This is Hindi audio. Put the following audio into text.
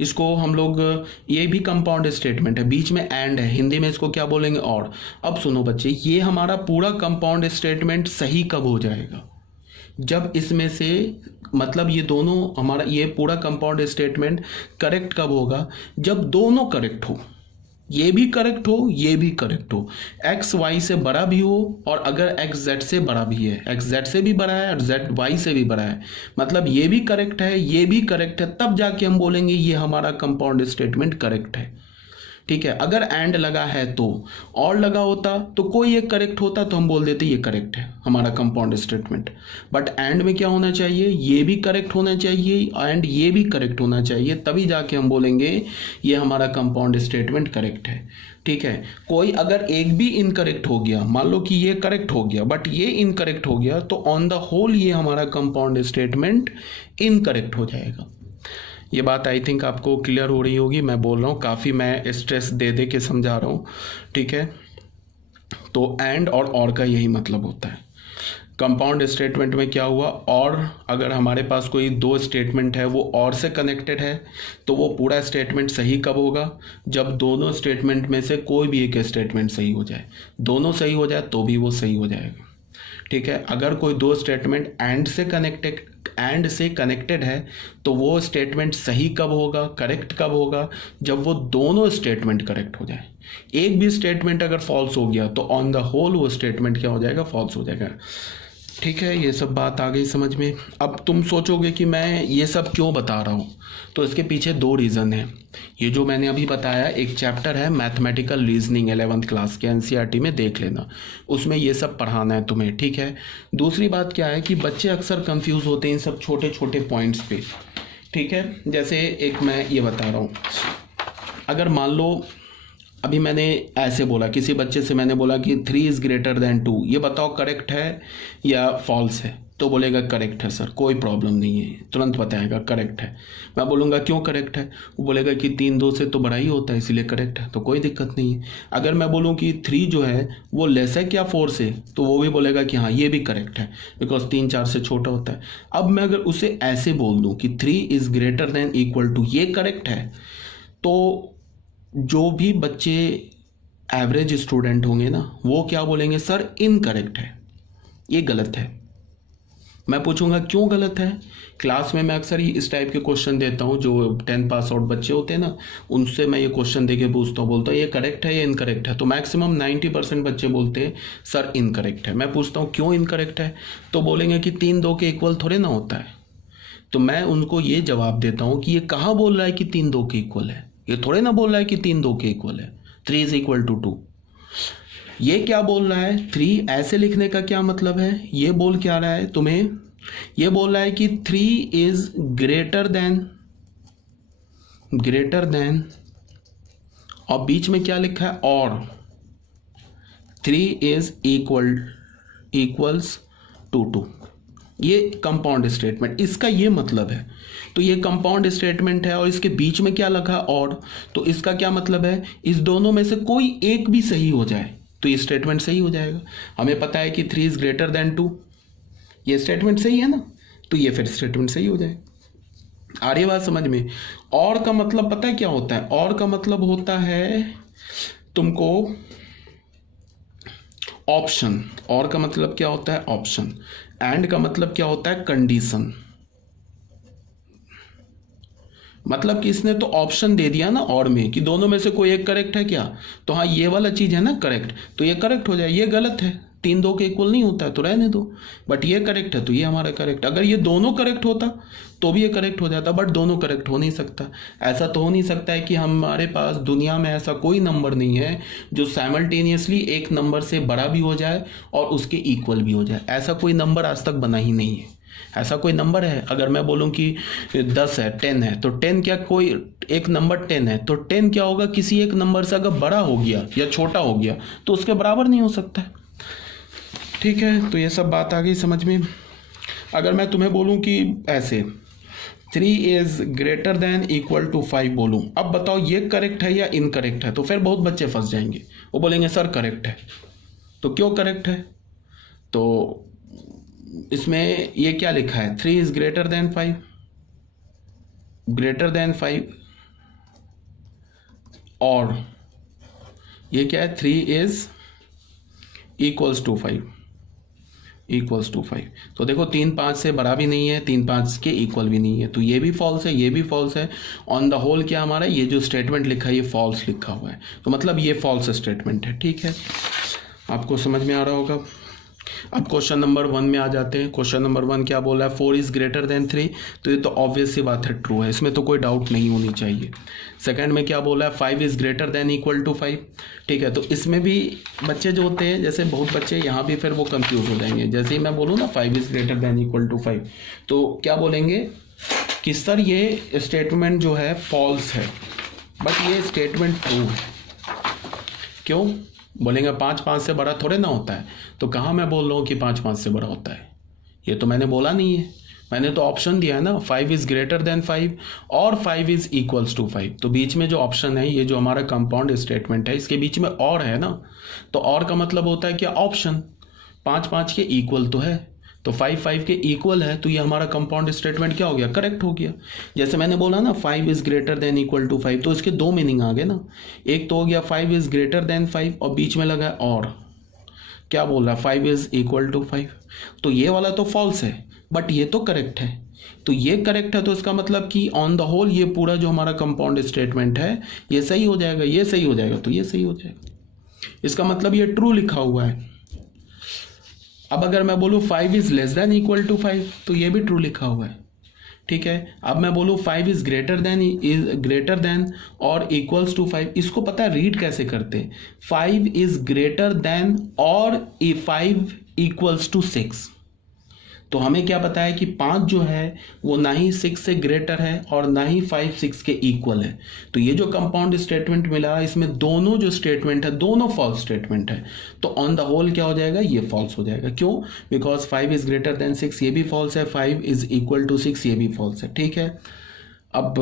इसको हम लोग, ये भी कंपाउंड स्टेटमेंट है, बीच में एंड है, हिंदी में इसको क्या बोलेंगे और। अब सुनो बच्चे, ये हमारा पूरा कंपाउंड स्टेटमेंट सही कब हो जाएगा, जब इसमें से मतलब ये दोनों हमारा, ये पूरा कंपाउंड स्टेटमेंट करेक्ट कब होगा, जब दोनों करेक्ट हो, ये भी करेक्ट हो ये भी करेक्ट हो, एक्स वाई से बड़ा भी हो और अगर एक्स जेड से बड़ा भी है, एक्स जेड से भी बड़ा है और जेड वाई से भी बड़ा है, मतलब ये भी करेक्ट है ये भी करेक्ट है, तब जाके हम बोलेंगे ये हमारा कंपाउंड स्टेटमेंट करेक्ट है। ठीक है, अगर एंड लगा है तो, और लगा होता तो कोई एक करेक्ट होता तो हम बोल देते ये करेक्ट है हमारा कंपाउंड स्टेटमेंट। बट एंड में क्या होना चाहिए, ये भी करेक्ट होना चाहिए एंड ये भी करेक्ट होना चाहिए, तभी जाके हम बोलेंगे ये हमारा कंपाउंड स्टेटमेंट करेक्ट है। ठीक है, कोई अगर एक भी इनकरेक्ट हो गया, मान लो कि ये करेक्ट हो गया बट ये इनकरेक्ट हो गया, तो ऑन द होल ये हमारा कंपाउंड स्टेटमेंट इनकरेक्ट हो जाएगा। ये बात आई थिंक आपको क्लियर हो रही होगी, मैं बोल रहा हूँ काफ़ी मैं स्ट्रेस दे दे के समझा रहा हूँ। ठीक है, तो एंड और का यही मतलब होता है। कंपाउंड स्टेटमेंट में क्या हुआ, और अगर हमारे पास कोई दो स्टेटमेंट है वो और से कनेक्टेड है, तो वो पूरा स्टेटमेंट सही कब होगा, जब दोनों स्टेटमेंट में से कोई भी एक स्टेटमेंट सही हो जाए। दोनों सही हो जाए तो भी वो सही हो जाएगा। ठीक है, अगर कोई दो स्टेटमेंट एंड से कनेक्टेड है, तो वो स्टेटमेंट सही कब होगा, करेक्ट कब होगा, जब वो दोनों स्टेटमेंट करेक्ट हो जाए। एक भी स्टेटमेंट अगर फॉल्स हो गया तो ऑन द होल वो स्टेटमेंट क्या हो जाएगा, फॉल्स हो जाएगा। ठीक है, ये सब बात आ गई समझ में। अब तुम सोचोगे कि मैं ये सब क्यों बता रहा हूँ, तो इसके पीछे दो रीज़न है। ये जो मैंने अभी बताया, एक चैप्टर है मैथमेटिकल रीजनिंग 11th क्लास के एनसीईआरटी में, देख लेना, उसमें ये सब पढ़ाना है तुम्हें। ठीक है, दूसरी बात क्या है कि बच्चे अक्सर कंफ्यूज होते हैं इन सब छोटे छोटे पॉइंट्स पे। ठीक है, जैसे एक मैं ये बता रहा हूँ, अगर मान लो अभी मैंने ऐसे बोला, किसी बच्चे से मैंने बोला कि 3 इज़ ग्रेटर देन 2, ये बताओ करेक्ट है या फॉल्स है, तो बोलेगा करेक्ट है सर, कोई प्रॉब्लम नहीं है, तुरंत बताएगा करेक्ट है। मैं बोलूँगा क्यों करेक्ट है, वो बोलेगा कि 3 2 से तो बड़ा ही होता है इसीलिए करेक्ट है, तो कोई दिक्कत नहीं है। अगर मैं बोलूँ कि 3 जो है वो लेस है क्या 4 से, तो वो भी बोलेगा कि हाँ ये भी करेक्ट है, बिकॉज 3 4 से छोटा होता है। अब मैं अगर उसे ऐसे बोल दूँ कि 3 is greater than equal to, ये करेक्ट है, तो जो भी बच्चे एवरेज स्टूडेंट होंगे ना, वो क्या बोलेंगे, सर इनकरेक्ट है, ये गलत है। मैं पूछूंगा क्यों गलत है, क्लास में मैं अक्सर ही इस टाइप के क्वेश्चन देता हूँ, जो 10 पास आउट बच्चे होते हैं ना, उनसे मैं ये क्वेश्चन देके पूछता हूँ, बोलता हूँ ये करेक्ट है या इनकरेक्ट है, तो मैक्सिमम 90% बच्चे बोलते हैं सर इनकरेक्ट है। मैं पूछता हूँ क्यों इनकरेक्ट है, तो बोलेंगे कि 3 2 के इक्वल थोड़े ना होता है। तो मैं उनको ये जवाब देता हूँ कि ये कहाँ बोल रहा है कि 3 2 के इक्वल है, ये थोड़े ना बोल रहा है कि 3 2 के इक्वल है, 3 इज इक्वल टू 2। ये क्या बोल रहा है, 3 ऐसे लिखने का क्या मतलब है, ये बोल क्या रहा है तुम्हें, ये बोल रहा है कि 3 इज ग्रेटर देन, और बीच में क्या लिखा है और, 3 इज इक्वल्स टू 2। ये कंपाउंड स्टेटमेंट, इसका ये मतलब है। तो ये कंपाउंड स्टेटमेंट है और इसके बीच में क्या लगा और, तो इसका क्या मतलब है, इस दोनों में से कोई एक भी सही हो जाए तो ये स्टेटमेंट सही हो जाएगा। हमें पता है कि 3 इज ग्रेटर देन 2, ये स्टेटमेंट सही है ना, तो ये फिर स्टेटमेंट सही हो जाएगा। आ रही बात समझ में। और का मतलब पता है क्या होता है, और का मतलब होता है तुमको ऑप्शन, और का मतलब क्या होता है ऑप्शन, एंड का मतलब क्या होता है कंडीशन। मतलब कि इसने तो ऑप्शन दे दिया ना और में कि दोनों में से कोई एक करेक्ट है क्या, तो हाँ ये वाला चीज है ना करेक्ट, तो ये करेक्ट हो जाए, ये गलत है 3 2 के इक्वल नहीं होता है तो रहने दो, बट ये करेक्ट है तो ये हमारा करेक्ट। अगर ये दोनों करेक्ट होता तो भी ये करेक्ट हो जाता, बट दोनों करेक्ट हो नहीं सकता। ऐसा तो हो नहीं सकता है कि हमारे पास दुनिया में ऐसा कोई नंबर नहीं है जो साइमल्टेनियसली एक नंबर से बड़ा भी हो जाए और उसके इक्वल भी हो जाए, ऐसा कोई नंबर आज तक बना ही नहीं है। ऐसा कोई नंबर है, अगर मैं बोलूं कि 10 है 10 है, तो 10 क्या, कोई एक नंबर 10 है तो 10 क्या होगा, किसी एक नंबर से अगर बड़ा हो गया या छोटा हो गया तो उसके बराबर नहीं हो सकता है। ठीक है, तो ये सब बात आ गई समझ में। अगर मैं तुम्हें बोलूं कि ऐसे 3 is greater than equal to 5 बोलूं, अब बताओ ये करेक्ट है या इनकरेक्ट है, तो फिर बहुत बच्चे फंस जाएंगे, वो बोलेंगे सर करेक्ट है। तो क्यों करेक्ट है, तो इसमें ये क्या लिखा है, 3 is greater than 5, greater than 5 और ये क्या है, 3 is equals to 5, equals to 5। तो देखो 3 5 से बड़ा भी नहीं है, 3 5 के इक्वल भी नहीं है, तो ये भी फॉल्स है, ये भी फॉल्स है। ऑन द होल क्या हमारा ये जो स्टेटमेंट लिखा है ये फॉल्स लिखा हुआ है, तो मतलब ये फॉल्स स्टेटमेंट है। ठीक है, आपको समझ में आ रहा होगा। अब क्वेश्चन नंबर 1 में आ जाते हैं। क्वेश्चन नंबर 1 क्या बोला है, 4 इज ग्रेटर देन 3, तो ये तो ऑब्वियस सी बात है, ट्रू है, इसमें तो कोई डाउट नहीं होनी चाहिए। सेकंड में क्या बोला है, 5 is greater than equal to 5। ठीक है, तो इसमें भी बच्चे जो होते हैं, जैसे बहुत बच्चे यहाँ भी फिर वो कंफ्यूज हो जाएंगे। जैसे ही मैं बोलूँ ना 5 is greater than equal to 5, तो क्या बोलेंगे कि सर ये स्टेटमेंट जो है फॉल्स है, बट ये स्टेटमेंट ट्रू है। क्यों बोलेंगे 5 5 से बड़ा थोड़े ना होता है, तो कहाँ मैं बोल रहा हूँ कि 5 5 से बड़ा होता है, ये तो मैंने बोला नहीं है, मैंने तो ऑप्शन दिया है ना, 5 इज ग्रेटर देन 5 और 5 इज इक्वल्स टू 5। तो बीच में जो ऑप्शन है, ये जो हमारा कंपाउंड स्टेटमेंट है, इसके बीच में और है ना, तो और का मतलब होता है क्या, ऑप्शन। 5 5 के इक्वल तो है, तो 5 5 के इक्वल है, तो ये हमारा कंपाउंड स्टेटमेंट क्या हो गया, करेक्ट हो गया। जैसे मैंने बोला ना 5 is greater than equal to 5, तो इसके दो मीनिंग आ गए ना। एक तो हो गया 5 इज ग्रेटर देन 5 और बीच में लगा और क्या बोल रहा है, 5 इज इक्वल टू 5। तो ये वाला तो फॉल्स है, बट ये तो करेक्ट है। तो ये करेक्ट है, तो इसका मतलब कि ऑन द होल ये पूरा जो हमारा कंपाउंड स्टेटमेंट है ये सही हो जाएगा, ये सही हो जाएगा, तो ये सही हो जाएगा। इसका मतलब ये ट्रू लिखा हुआ है। अब अगर मैं बोलूँ 5 is less than equal to 5, तो ये भी ट्रू लिखा हुआ है। ठीक है, अब मैं बोलूँ 5 इज ग्रेटर देन और इक्वल्स टू 5, इसको पता है रीड कैसे करते हैं, 5 इज ग्रेटर देन और 5 इक्वल्स टू 6। तो हमें क्या पता है कि 5 जो है वो ना ही 6 से ग्रेटर है और ना ही 5 6 के इक्वल है। तो ये जो कंपाउंड स्टेटमेंट मिला, इसमें दोनों जो स्टेटमेंट है दोनों फॉल्स स्टेटमेंट है, तो ऑन द होल क्या हो जाएगा, ये फॉल्स हो जाएगा। क्यों, बिकॉज 5 इज ग्रेटर देन 6 ये भी फॉल्स है, 5 इज इक्वल टू 6 ये भी फॉल्स है। ठीक है, अब